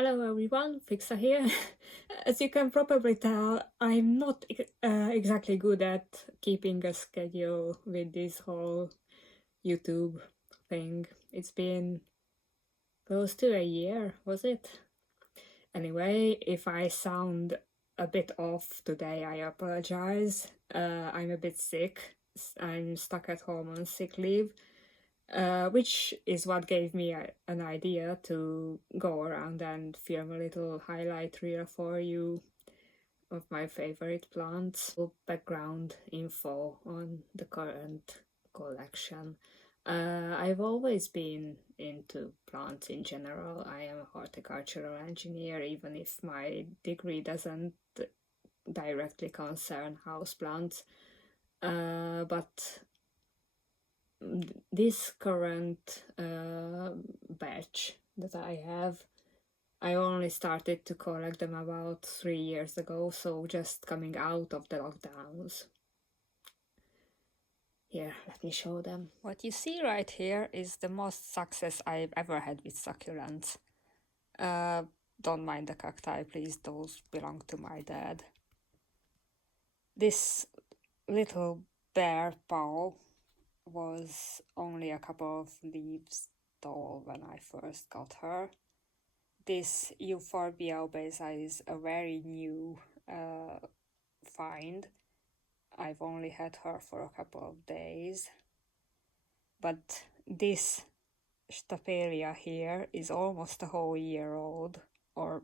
Hello everyone, Fixa here. As you can probably tell, I'm not exactly good at keeping a schedule with this whole YouTube thing. It's been close to a year, was it? Anyway, if I sound a bit off today, I apologize. I'm a bit sick. I'm stuck at home on sick leave. Which is what gave me an idea to go around and film a little highlight reel for you of my favorite plants. Background info on the current collection. I've always been into plants in general. I am a horticultural engineer, even if my degree doesn't directly concern houseplants. But this current batch that I have, I only started to collect them about 3 years ago, so just coming out of the lockdowns. Here, let me show them. What you see right here is the most success I've ever had with succulents. Don't mind the cacti, please, those belong to my dad. This little bare paw was only a couple of leaves tall when I first got her. This Euphorbia obesa is a very new find. I've only had her for a couple of days. But this Stapelia here is almost a whole year old, or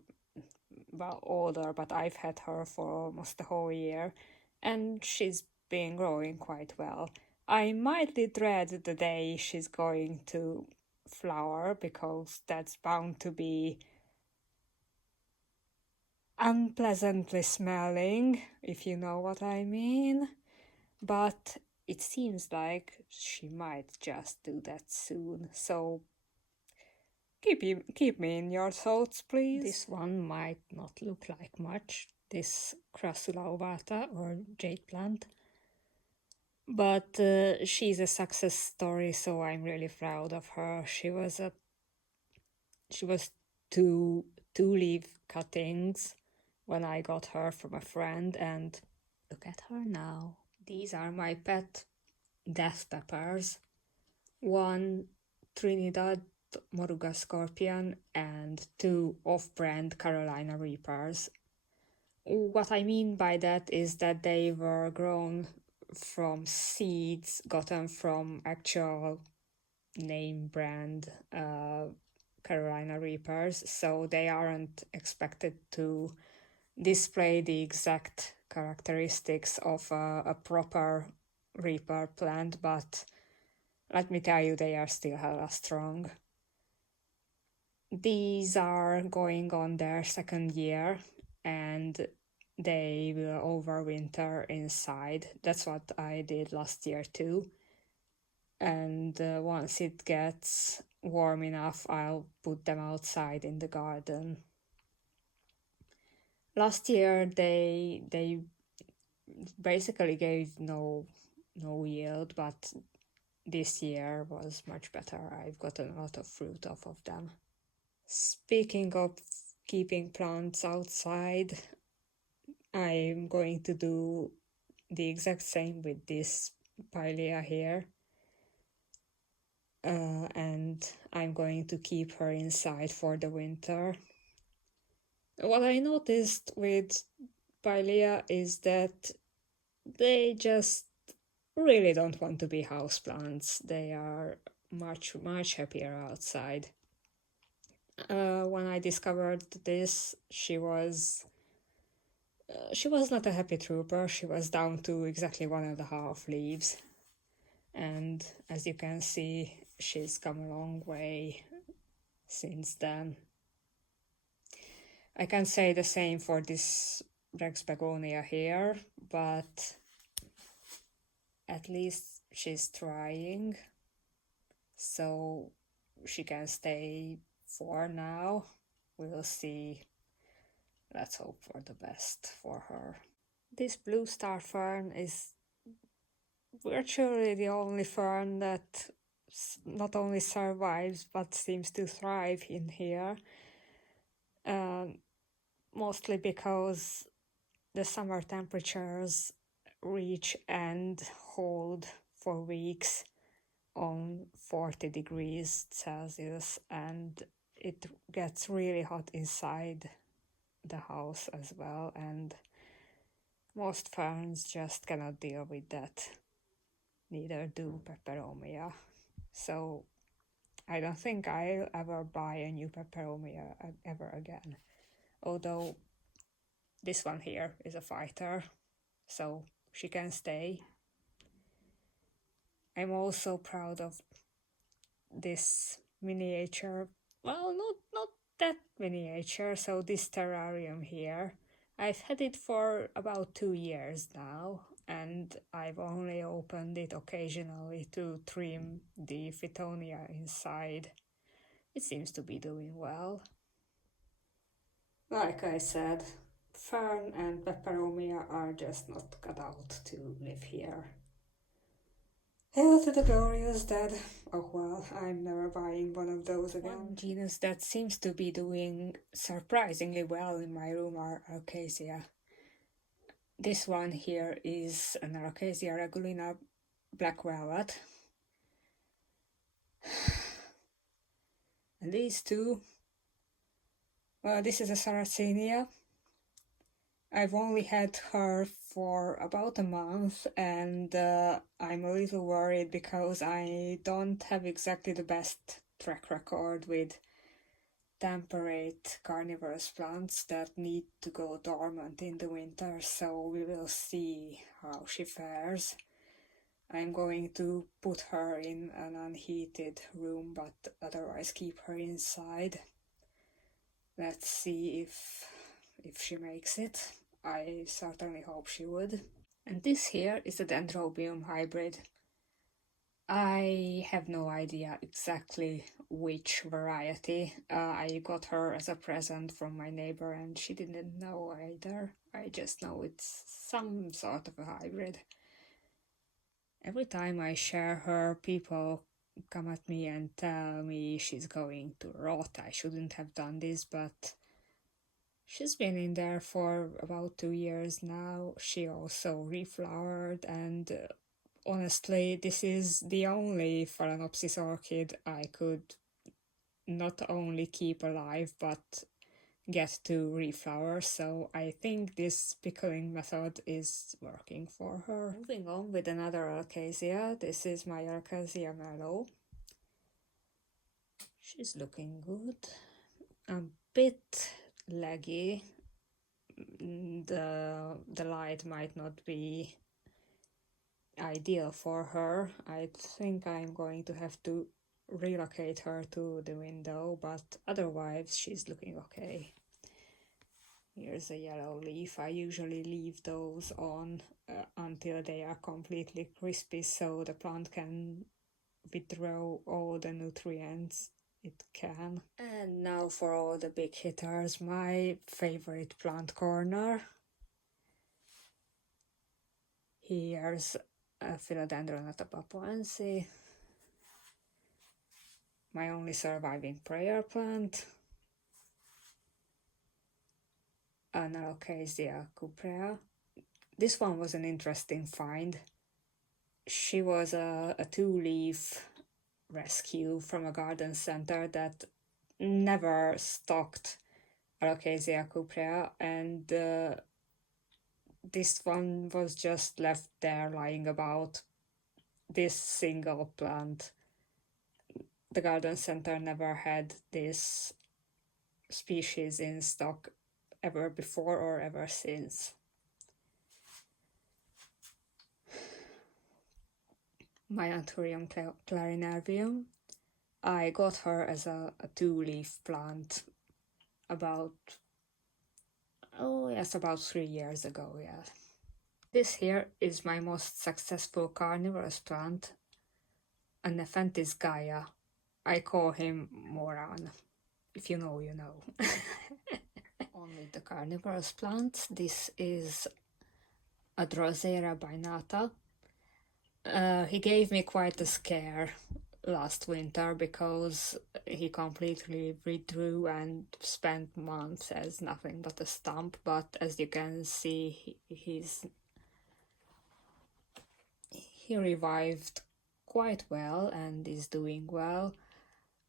well, older, but I've had her for almost a whole year, and she's been growing quite well. I mildly dread the day she's going to flower, because that's bound to be unpleasantly smelling, if you know what I mean. But it seems like she might just do that soon, so keep me in your thoughts, please. This one might not look like much, this Crassula ovata or jade plant, but she's a success story, so I'm really proud of her. She was two leaf cuttings when I got her from a friend, and look at her now. These are my pet death peppers. One Trinidad Moruga Scorpion and two off-brand Carolina Reapers. What I mean by that is that they were grown from seeds gotten from actual name brand Carolina Reapers, so they aren't expected to display the exact characteristics of a proper Reaper plant, but let me tell you, they are still hella strong. These are going on their second year, and they will overwinter inside. That's what I did last year too. And once it gets warm enough, I'll put them outside in the garden. Last year they basically gave no yield, but this year was much better. I've gotten a lot of fruit off of them. Speaking of keeping plants outside, I'm going to do the exact same with this Pilea here. And I'm going to keep her inside for the winter. What I noticed with Pilea is that they just really don't want to be houseplants. They are much happier outside. When I discovered this, she was not a happy trooper. She was down to exactly 1.5 leaves, and as you can see, she's come a long way since then. I can say the same for this Rex begonia here, but at least she's trying, so she can stay for now. We'll see. Let's hope for the best for her. This blue star fern is virtually the only fern that not only survives but seems to thrive in here. mostly because the summer temperatures reach and hold for weeks on 40 degrees Celsius, and it gets really hot inside the house as well, and most ferns just cannot deal with that. Neither do peperomia. So I don't think I'll ever buy a new peperomia ever again. Although this one here is a fighter, so she can stay. I'm also proud of this miniature, well, not that miniature, so this terrarium here. I've had it for about 2 years now, and I've only opened it occasionally to trim the Phytonia inside. It seems to be doing well. Like I said, fern and peperomia are just not cut out to live here. Hail to the glorious dead. Oh well, I'm never buying one of those again. One genus that seems to be doing surprisingly well in my room are Alocasia. This one here is an Alocasia regulina black velvet. And these two, well, this is a Sarracenia. I've only had her for about a month, and I'm a little worried because I don't have exactly the best track record with temperate carnivorous plants that need to go dormant in the winter, so we will see how she fares. I'm going to put her in an unheated room, but otherwise keep her inside. Let's see if she makes it. I certainly hope she would. And this here is a Dendrobium hybrid. I have no idea exactly which variety. I got her as a present from my neighbor and she didn't know either. I just know it's some sort of a hybrid. Every time I share her, people come at me and tell me she's going to rot. I shouldn't have done this, but she's been in there for about 2 years now. She also reflowered, and honestly, this is the only Phalaenopsis orchid I could not only keep alive but get to reflower, so I think this pickling method is working for her. Moving on with another Alocasia. This is my Alocasia Mellow. She's looking good. A bit leggy. The light might not be ideal for her. I think I'm going to have to relocate her to the window, but otherwise she's looking okay. Here's a yellow leaf. I usually leave those on until they are completely crispy so the plant can withdraw all the nutrients it can. And now for all the big hitters, my favorite plant corner. Here's a Philodendron atapapuense, my only surviving prayer plant, an Alocasia cuprea. This one was an interesting find. She was a 2-leaf rescue from a garden center that never stocked Alocasia cuprea, and this one was just left there lying about, this single plant. The garden center never had this species in stock ever before or ever since. My Anthurium clarinervium. I got her as a 2-leaf plant about 3 years ago, yeah. This here is my most successful carnivorous plant, a Nepenthes Gaia. I call him Moran. If you know, you know. On with the carnivorous plants. This is a Drosera binata. He gave me quite a scare last winter because he completely withdrew and spent months as nothing but a stump. But as you can see, he revived quite well and is doing well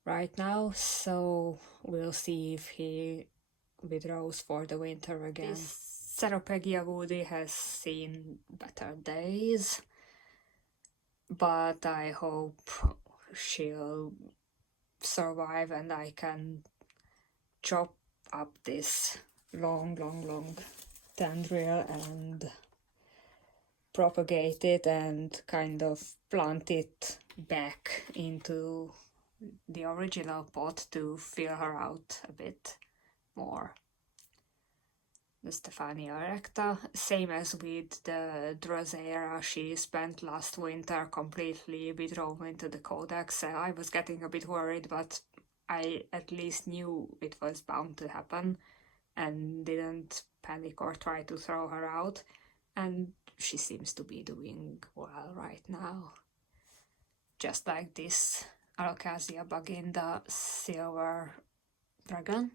right now, so we'll see if he withdraws for the winter again. This Ceropegia woody has seen better days, but I hope she'll survive and I can chop up this long tendril and propagate it and kind of plant it back into the original pot to fill her out a bit more. The Stephania erecta, same as with the Drosera, she spent last winter completely withdrawn into the codex. I was getting a bit worried, but I at least knew it was bound to happen and didn't panic or try to throw her out, and she seems to be doing well right now. Just like this Alocasia Baginda Silver Dragon.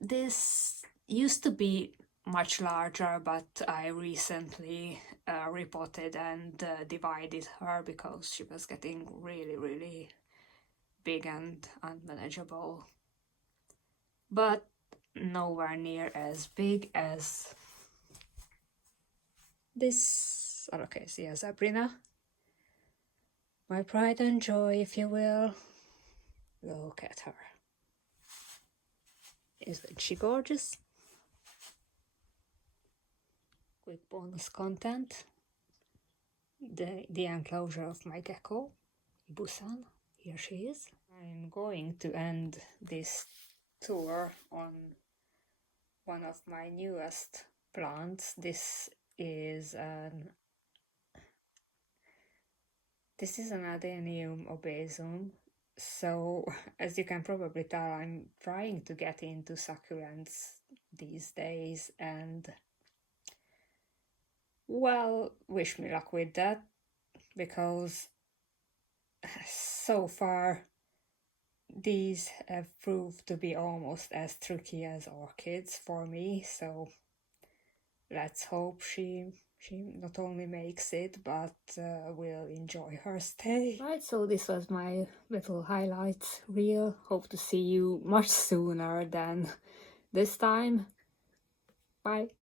This used to be much larger, but I recently repotted and divided her because she was getting really big and unmanageable. But nowhere near as big as this Alocasia Sabrina. My pride and joy, if you will. Look at her. Isn't she gorgeous? Quick bonus content. The enclosure of my gecko, Busan. Here she is. I'm going to end this tour on one of my newest plants. This is an Adenium obesum. So, as you can probably tell, I'm trying to get into succulents these days, and well, wish me luck with that, because so far these have proved to be almost as tricky as orchids for me, so let's hope she not only makes it, but will enjoy her stay. Right, so this was my little highlights reel. Hope to see you much sooner than this time. Bye.